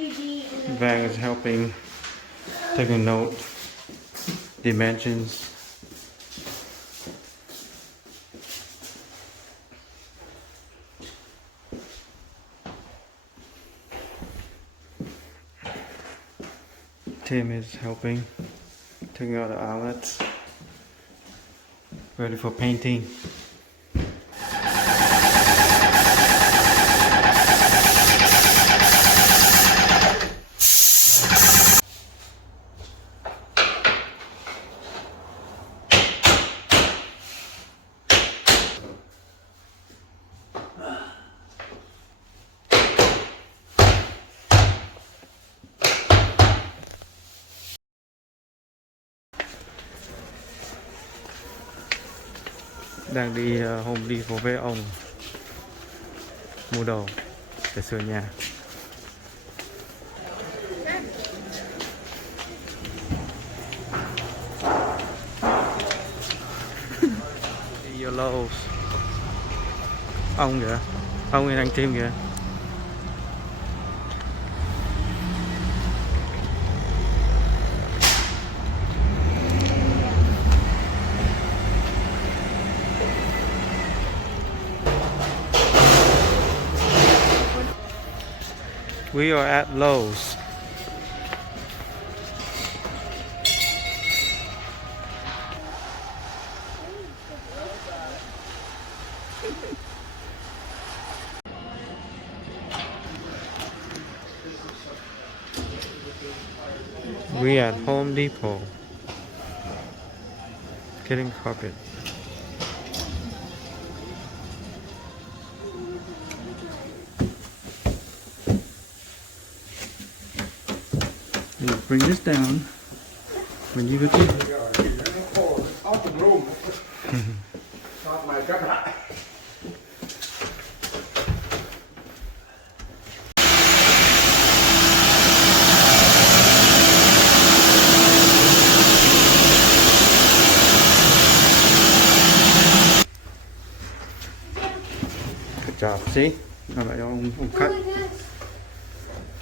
Vang is helping take a note, dimensions. Tim is helping, taking out the outlets, ready for painting. Đang đi Home Depot với ông mua đồ để sửa nhà. Đi vô Lowe's. Ông kìa, ông ấy đang Tim kìa. We are at Lowe's. We at Home Depot. Getting carpet. You bring this down when you look at Good job. See? How about your own cut?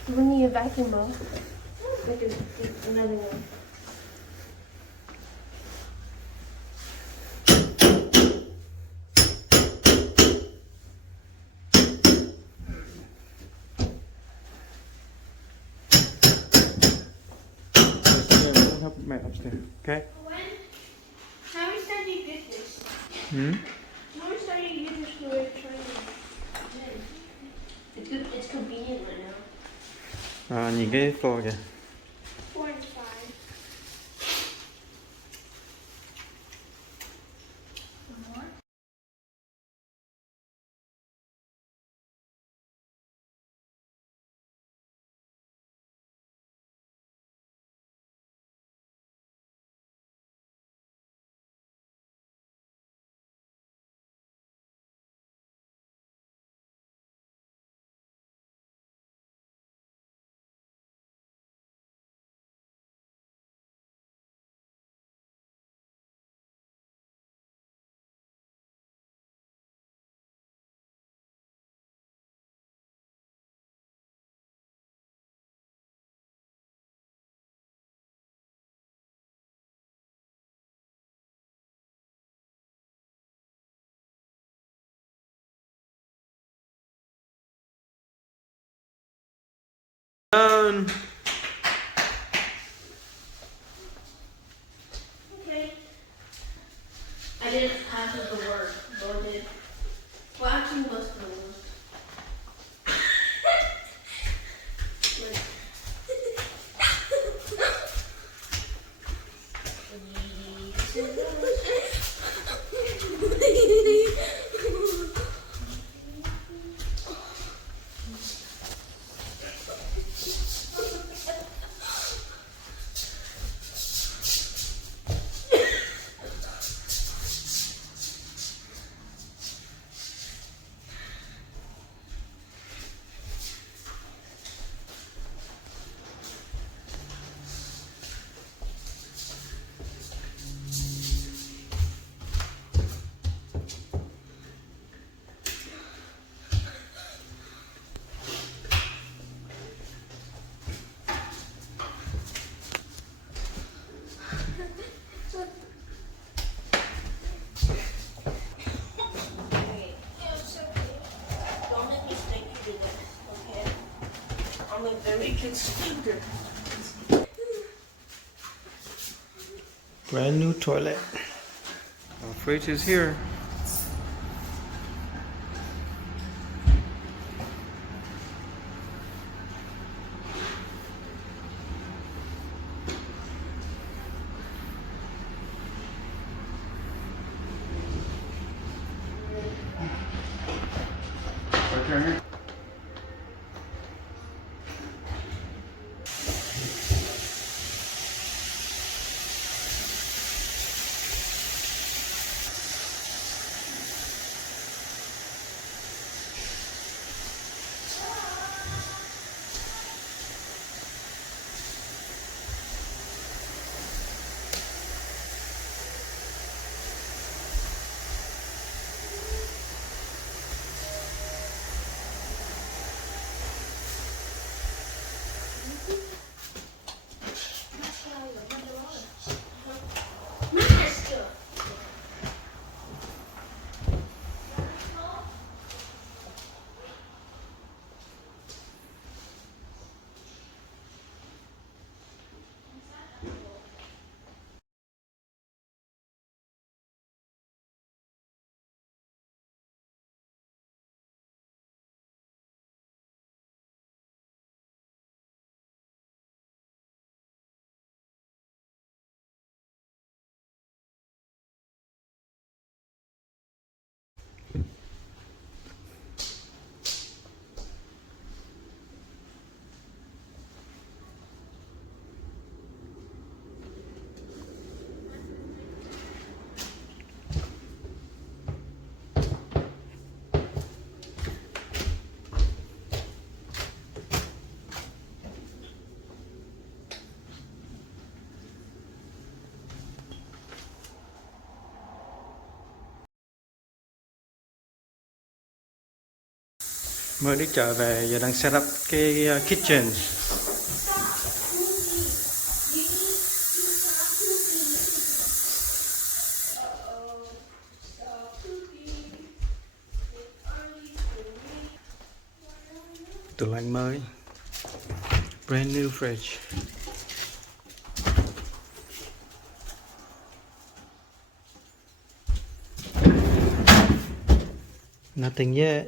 We need a vacuum though. Like another one. Help Matt upstairs, okay? How we starting to get this? How we starting to get this for a training? It's convenient right now. Nhìn cái floor kìa. 4 and 5. More? Done. Okay. I didn't half of the work. Bo did. Well, actually, most of the work. bacon scooter. Brand new toilet. Our fridge is here. Mới đi trở về, giờ đang set up cái kitchen. Tủ lạnh mới. Brand new fridge. Nothing yet.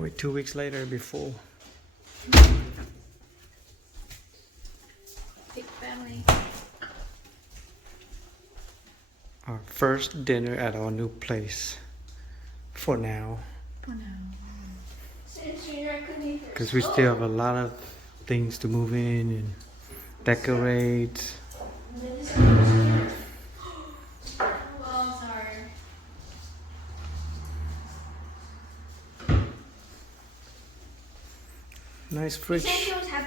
Wait 2 weeks later before. Big family. Our first dinner at our new place. For now. For now. Since you're not gonna eat Because we still have a lot of things to move in and decorate. Well, sorry. Nice fridge. Santos have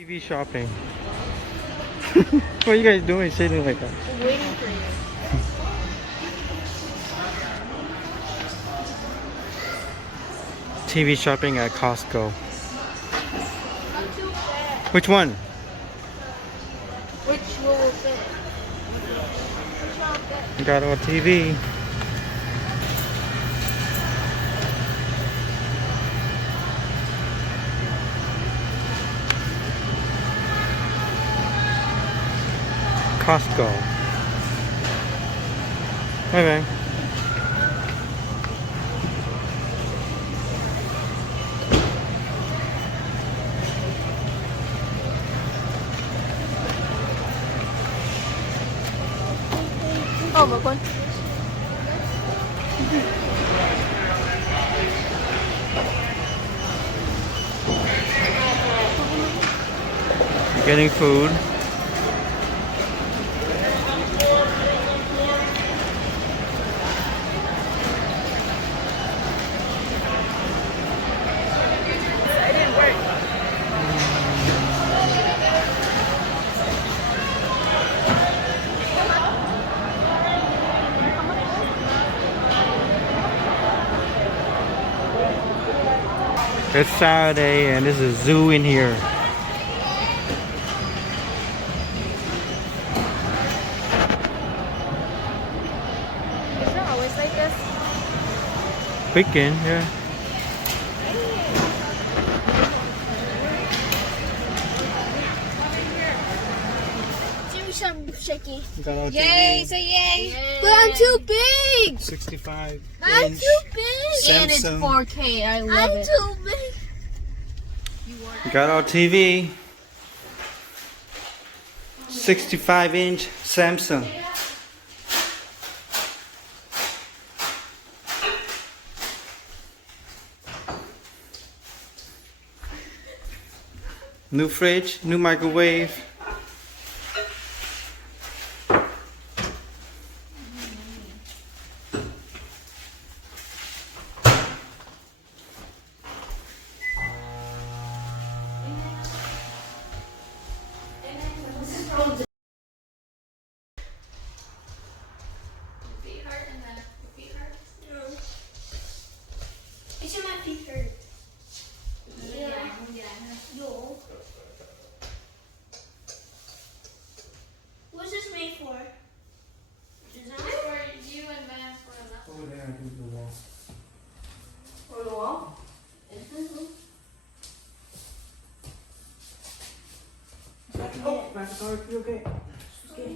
TV shopping. What are you guys doing sitting like that? waiting for you. TV shopping at Costco. Not too bad. Which one? Which will fit? Which one will fit? We got our TV. Costco. Bye bye. Oh, một con. Getting food. It's Saturday and there's a zoo in here. Is it always like this? Weekend, yeah. Give me some shaky. Got our Yay! Say yay! But I'm too big. 65 I'm too big. And it's 4K. I love I'm it. too big. Got our TV. 65-inch Samsung. New fridge, new microwave. It's in my feet hurt. Yeah. Yo. What's this made for? Design? For you and Van for a Over there, I think the wall. For the wall? Oh, back to you okay? Okay.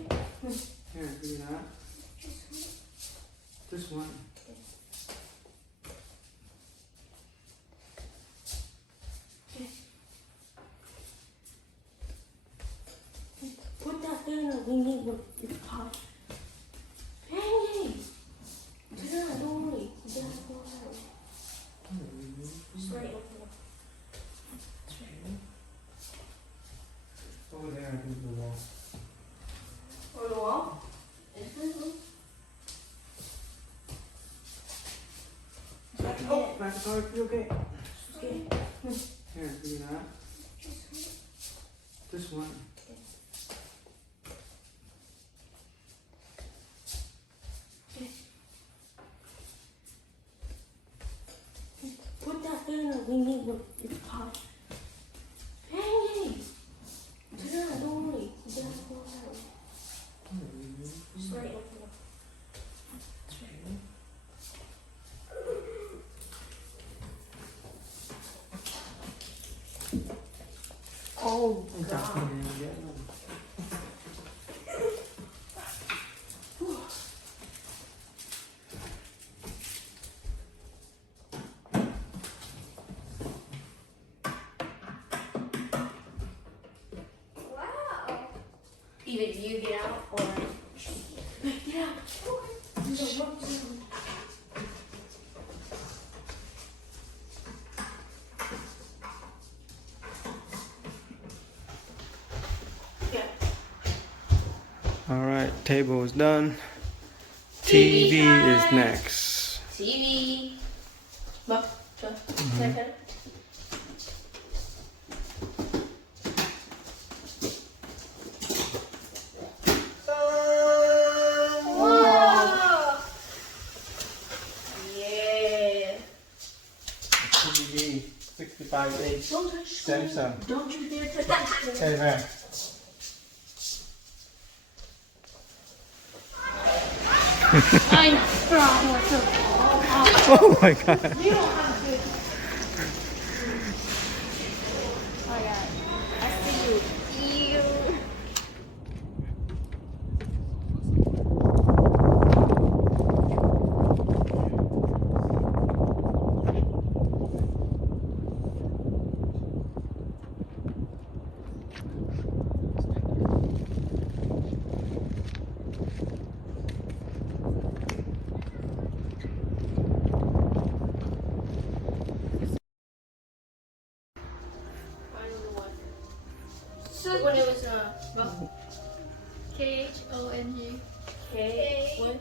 Here, give me that. This one. Put that there. We need the pot. Hey! Yeah, don't worry. Yeah, don't worry. Straight up. Over there, I think the wall. For the wall? Oh, back to you okay? Okay. Here, give me that. This one. Put that there. We need the pot. Hey! Yeah, don't worry. Yeah, don't worry. Straight up. Oh, God. Wow. Either you get out or get out. Yeah. Alright, table is done. TV is next. TV. Ba, second. Wow. Yeah. TV, 65-inch Don't touch. Samsung. Don't you dare touch that. Hey, man. I'm strong. Oh my god. You don't have to. Oh my god. I see you. Ew. So when it was KHONG. K-N-O-H.